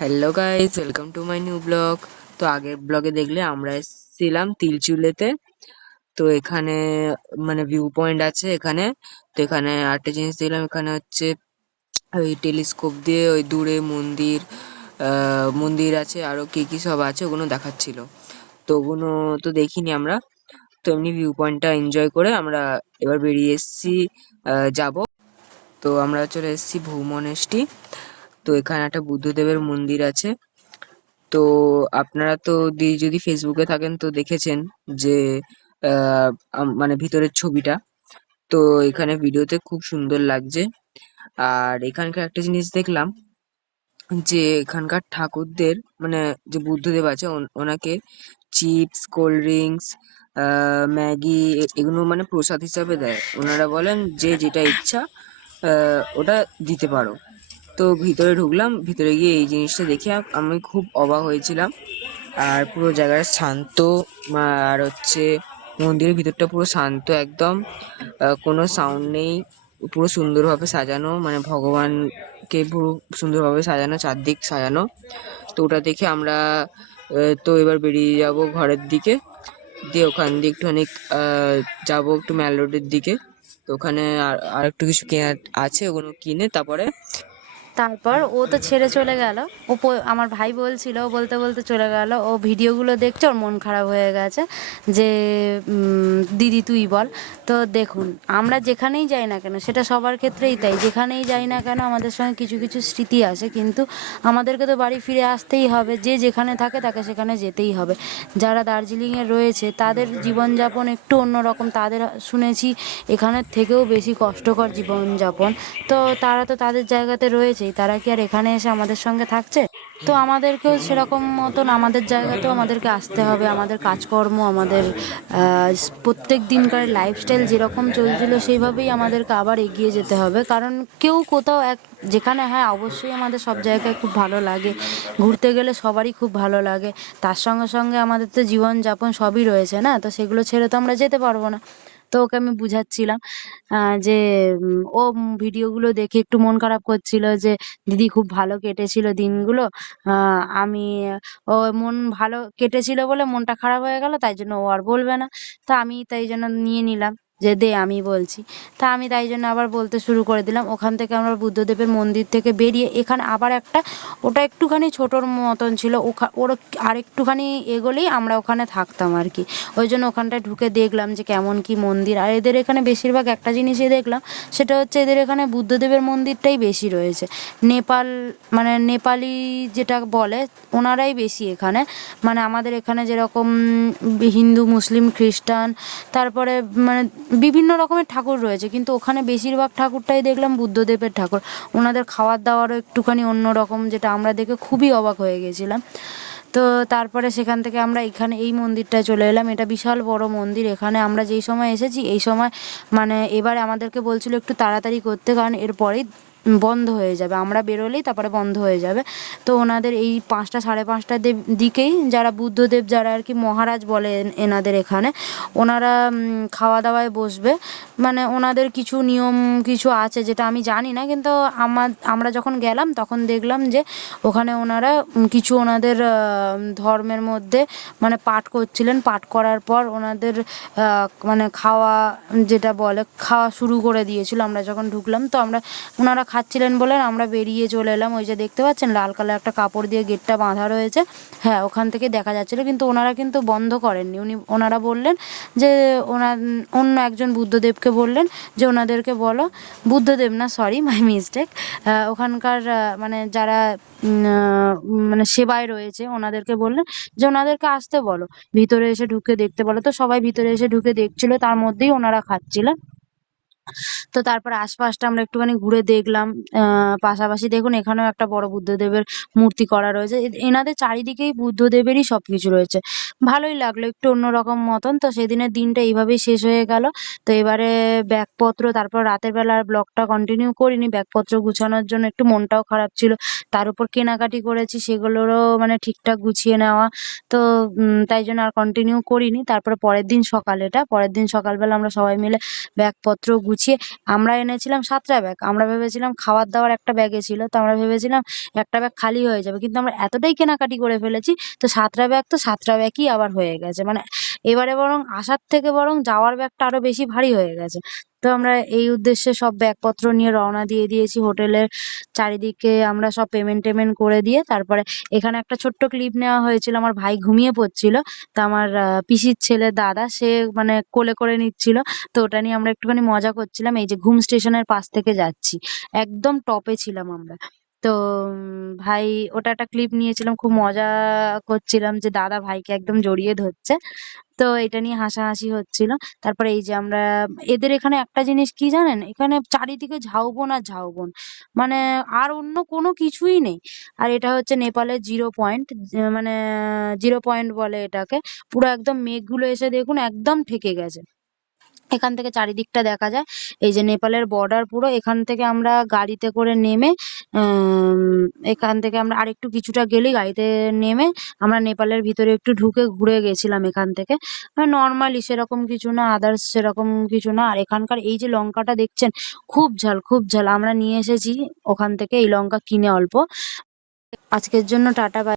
Hello guys, welcome to my new blog. তো আগের ব্লগে দেখলে আমরা এসেছিলাম তিলচুলেতে। তো এখানে মানে ভিউ পয়েন্ট আছে এখানে। তো এখানে আরেকটা জিনিস দেখলাম, এখানে হচ্ছে ওই টেলিস্কোপ দিয়ে ওই দূরে মন্দির মন্দির আছে, আরো কি কি সব আছে ওগুলো দেখাচ্ছিল। তো ওগুলো তো দেখিনি আমরা। তো এমনি ভিউ পয়েন্টটা এনজয় করে আমরা এবার বেরিয়ে এসেছি যাব। তো আমরা চলে এসেছি ভৌমনেষ্টি। তো এখানে একটা বুদ্ধদেবের মন্দির আছে। তো আপনারা তো যদি ফেসবুকে থাকেন তো দেখেছেন যে মানে ভিতরের ছবিটা। তো এখানে ভিডিওতে খুব সুন্দর লাগছে। আর এখানকার একটা জিনিস দেখলাম যে এখানকার ঠাকুরদের মানে যে বুদ্ধদেব আছে ওনাকে চিপস, কোল্ড ড্রিঙ্কস, ম্যাগি এগুলো মানে প্রসাদ হিসাবে দেয়। ওনারা বলেন যে যেটা ইচ্ছা ওটা দিতে পারো। তো ভিতরে ঢুকলাম, ভিতরে গিয়ে এই জিনিসটা দেখে আমি খুব অবাক হয়েছিলাম। আর পুরো জায়গাটা শান্ত। আর হচ্ছে মন্দিরের ভিতরটা পুরো শান্ত একদম, কোনো সাউন্ড নেই। পুরো সুন্দরভাবে সাজানো, মানে ভগবানকে পুরো সুন্দরভাবে সাজানো, চারদিক সাজানো। তো ওটা দেখে আমরা তো এবার বেরিয়ে যাব ঘরের দিকে। দিয়ে ওখান দিয়ে একটুখানি যাবো একটু ম্যাল রোডের দিকে। তো ওখানে আর একটু কিছু কেনার আছে, ওগুলো কিনে তারপরে তারপর ও তো ছেড়ে চলে গেল। আমার ভাই বলছিল, বলতে বলতে চলে গেল। ও ভিডিওগুলো দেখছে, ওর মন খারাপ হয়ে গেছে যে দিদি তুই বল। তো দেখুন, আমরা যেখানেই যাই না কেন, সেটা সবার ক্ষেত্রেই তাই, যেখানেই যাই না কেন আমাদের সঙ্গে কিছু কিছু স্মৃতি আসে, কিন্তু আমাদেরকে তো বাড়ি ফিরে আসতেই হবে। যে যেখানে থাকে তাকে সেখানে যেতেই হবে। যারা দার্জিলিংয়ে রয়েছে তাদের জীবনযাপন একটু অন্যরকম, তাদের শুনেছি এখানের থেকেও বেশি কষ্টকর জীবনযাপন। তো তারা তো তাদের জায়গাতে রয়েছেই, তারা কি আর এখানে এসে আমাদের সঙ্গে থাকছে? তো আমাদেরকেও সেরকম মতন আমাদের জায়গাতেও আমাদেরকে আসতে হবে। আমাদের কাজকর্ম, আমাদের প্রত্যেক দিনকার লাইফস্টাইল যেরকম চলছিল সেইভাবেই আমাদেরকে আবার এগিয়ে যেতে হবে। কারণ কেউ কোথাও যেখানে, হ্যাঁ অবশ্যই আমাদের সব জায়গায় খুব ভালো লাগে, ঘুরতে গেলে সবারই খুব ভালো লাগে। তার সঙ্গে সঙ্গে আমাদের তো জীবনযাপন সবই রয়েছে না, তো সেগুলো ছেড়ে তো আমরা যেতে পারবো না। তো ওকে আমি বুঝাচ্ছিলাম যে ও ভিডিওগুলো দেখে একটু মন খারাপ করছিল যে দিদি খুব ভালো কেটেছিল দিনগুলো। আমি ও মন ভালো কেটেছিল বলে মনটা খারাপ হয়ে গেল, তাই জন্য ও আর বলবে না। তা আমি তাই জন্য নিয়ে নিলাম যে দে আমি বলছি। তা আমি তাই জন্য আবার বলতে শুরু করে দিলাম। ওখান থেকে আমরা বুদ্ধদেবের মন্দির থেকে বেরিয়ে এখানে আবার একটা, ওটা একটুখানি ছোটোর মতন ছিল, ওর আর একটুখানি এগোলেই আমরা ওখানে থাকতাম আর কি। ওই জন্য ওখানটায় ঢুকে দেখলাম যে কেমন কি মন্দির। আর এদের এখানে বেশিরভাগ একটা জিনিসই দেখলাম, সেটা হচ্ছে এদের এখানে বুদ্ধদেবের মন্দিরটাই বেশি রয়েছে। নেপাল, মানে নেপালি যেটা বলে, ওনারাই বেশি এখানে। মানে আমাদের এখানে যেরকম হিন্দু, মুসলিম, খ্রিস্টান, তারপরে মানে বিভিন্ন রকমের ঠাকুর রয়েছে, কিন্তু ওখানে বেশিরভাগ ঠাকুরটাই দেখলাম বুদ্ধদেবের ঠাকুর। ওনাদের খাবার দাবারও একটুখানি অন্যরকম, যেটা আমরা দেখে খুবই অবাক হয়ে গেছিলাম। তো তারপরে সেখান থেকে আমরা এখানে এই মন্দিরটায় চলে এলাম। এটা বিশাল বড় মন্দির। এখানে আমরা যেই সময় এসেছি এই সময় মানে এবারে আমাদেরকে বলছিল একটু তাড়াতাড়ি করতে, কারণ এরপরেই বন্ধ হয়ে যাবে, আমরা বেরোলেই তারপরে বন্ধ হয়ে যাবে। তো ওনাদের এই 5টা সাড়ে 5টার দিকেই, যারা বুদ্ধদেব, যারা আর কি মহারাজ বলে এনাদের এখানে, ওনারা খাওয়া দাওয়ায় বসবে। মানে ওনাদের কিছু নিয়ম কিছু আছে যেটা আমি জানি না, কিন্তু আমরা যখন গেলাম তখন দেখলাম যে ওখানে ওনারা কিছু ওনাদের ধর্মের মধ্যে মানে পাঠ করছিলেন। পাঠ করার পর ওনাদের মানে খাওয়া, যেটা বলে, খাওয়া শুরু করে দিয়েছিল আমরা যখন ঢুকলাম। তো ওনারা খাচ্ছিলেন বলে আমরা বেরিয়ে চলে এলাম। ওই যে দেখতে পাচ্ছেন লাল কালার একটা কাপড় দিয়ে গেটটা বাঁধা রয়েছে, হ্যাঁ ওখান থেকে দেখা যাচ্ছিল। কিন্তু ওনারা কিন্তু বন্ধ করেননি। ওনারা বললেন যে অন্য একজন বুদ্ধদেবকে বললেন যে ওনাদেরকে বলো, বুদ্ধদেব না, সরি মাই মিস্টেক, ওখানকার মানে যারা মানে সেবায় রয়েছে ওনাদেরকে বললেন যে ওনাদেরকে আসতে বলো, ভিতরে এসে ঢুকে দেখতে বলো। তো সবাই ভিতরে এসে ঢুকে দেখছিল, তার মধ্যেই ওনারা খাচ্ছিলেন। তো তারপর আশপাশটা আমরা একটুখানি ঘুরে দেখলাম। পাশাপাশি দেখুন এখানেও একটা বড় বুদ্ধদেবের মূর্তি করা রয়েছে। এনাদের চারিদিকেই বুদ্ধদেবেরই সবকিছু রয়েছে। ভালোই লাগলো, একটু অন্যরকম মতন। তো সেদিনের দিনটা এইভাবেই শেষ হয়ে গেল। তো এবারে ব্যাগপত্র, তারপর রাতের বেলা আর ব্লগটা কন্টিনিউ করিনি, ব্যাগপত্র গুছানোর জন্য একটু মনটাও খারাপ ছিল। তার উপর কেনাকাটি করেছি, সেগুলোরও মানে ঠিকঠাক গুছিয়ে নেওয়া। তো তাই জন্য আর কন্টিনিউ করিনি। তারপরে পরের দিন সকালবেলা আমরা সবাই মিলে ব্যাগপত্র গুছিয়ে আমরা এনেছিলাম 7টা ব্যাগ। আমরা ভেবেছিলাম খাবার দাবার একটা ব্যাগে ছিল, তো আমরা ভেবেছিলাম একটা ব্যাগ খালি হয়ে যাবে, কিন্তু আমরা এতটাই কেনাকাটি করে ফেলেছি, তো 7টা ব্যাগ তো 7টা ব্যাগই আবার হয়ে গেছে। মানে এবারে বরং আসার থেকে বরং যাওয়ার ব্যাগটা আরো বেশি ভারী হয়ে গেছে। তো আমরা এই উদ্দেশ্যে সব ব্যাগপত্র নিয়ে রওনা দিয়ে দিয়েছি। হোটেলের চারিদিকে আমরা সব পেমেন্ট টেমেন্ট করে দিয়ে তারপরে এখানে একটা ছোট্ট ক্লিপ নেওয়া হয়েছিল। আমার ভাই ঘুমিয়ে পড়ছিল, তা আমার পিসির ছেলে দাদা সে মানে কোলে করে নিচ্ছিল, তো ওটা নিয়ে আমরা একটুখানি মজা করছিলাম। এই যে ঘুম স্টেশনের পাশ থেকে যাচ্ছি, একদম টপে ছিলাম আমরা। তো ভাই ওটা একটা ক্লিপ নিয়েছিলাম, খুব মজা করছিলাম যে দাদা ভাইকে একদম জড়িয়ে ধরছে। তো এটা নিয়ে হাসাহাসি হচ্ছিল। তারপরে এই যে আমরা এদের এখানে একটা জিনিস কি জানেন, এখানে চারিদিকে ঝাউবন আর ঝাউবন, মানে আর অন্য কোনো কিছুই নেই। আর এটা হচ্ছে নেপালের জিরো পয়েন্ট, মানে জিরো পয়েন্ট বলে এটাকে। পুরো একদম মেঘগুলো এসে দেখুন একদম ঠেকে গেছে, এখান থেকে চারিদিকটা দেখা যায়। এই যে নেপালের বর্ডার পুরো, এখান থেকে আমরা গাড়িতে করে নেমে আম, এখান থেকে আমরা আরেকটু কিছুটা গেলেই গাড়িতে নেমে আমরা নেপালের ভিতরে একটু ঢুকে ঘুরে গেছিলাম এখান থেকে। নর্মালি সেরকম কিছু না, আদার্স সেরকম কিছু না। আর এখানকার এই যে লঙ্কাটা দেখছেন, খুব ঝাল খুব ঝাল। আমরা নিয়ে এসেছি ওখান থেকে এই লঙ্কা কিনে অল্প। আজকের জন্য টাটা, বাই।